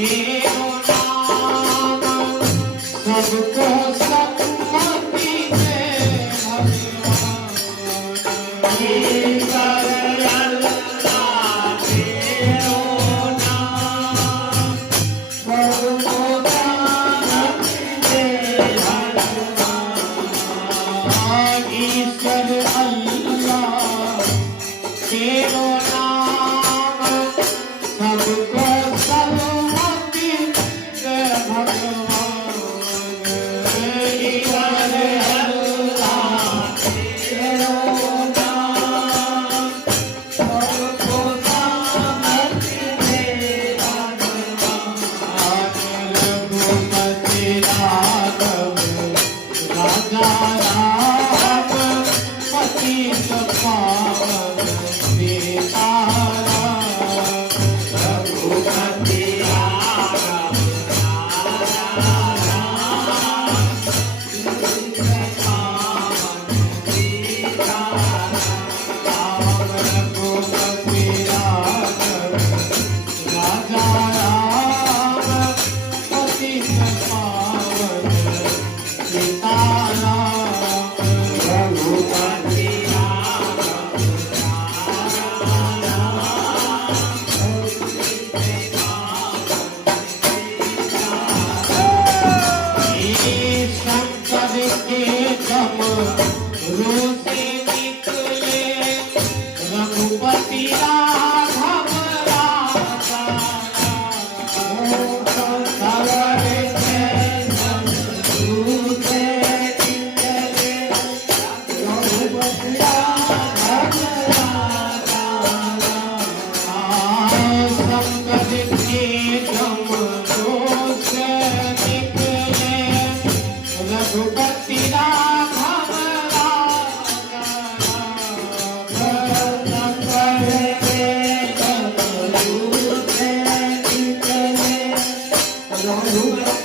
तेरो नाम सबको सम्मति दे भगवान। ईश्वर अल्लाह तेरो नाम सबको सम्मति दे भगवान। ईश्वर अल्लाह तेरो नाम सबको सम्मति दे भगवान। रघुपति राघव राजा राम पतित पावन सीताराम। रघुपति राघव राजा राम पतित पावन सीताराम। रघुपति राघव राजा राम पतित पावन सीताराम। रघुपति शंकर के दम रोसे निकले रघुपति राघव राजा। शंकर के दम रोसे निकले रघुपति राघव राजा। शंकर के दम रोसे निकले रघुपति राघव राजा। शंकर के दम रोसे निकले रघुपति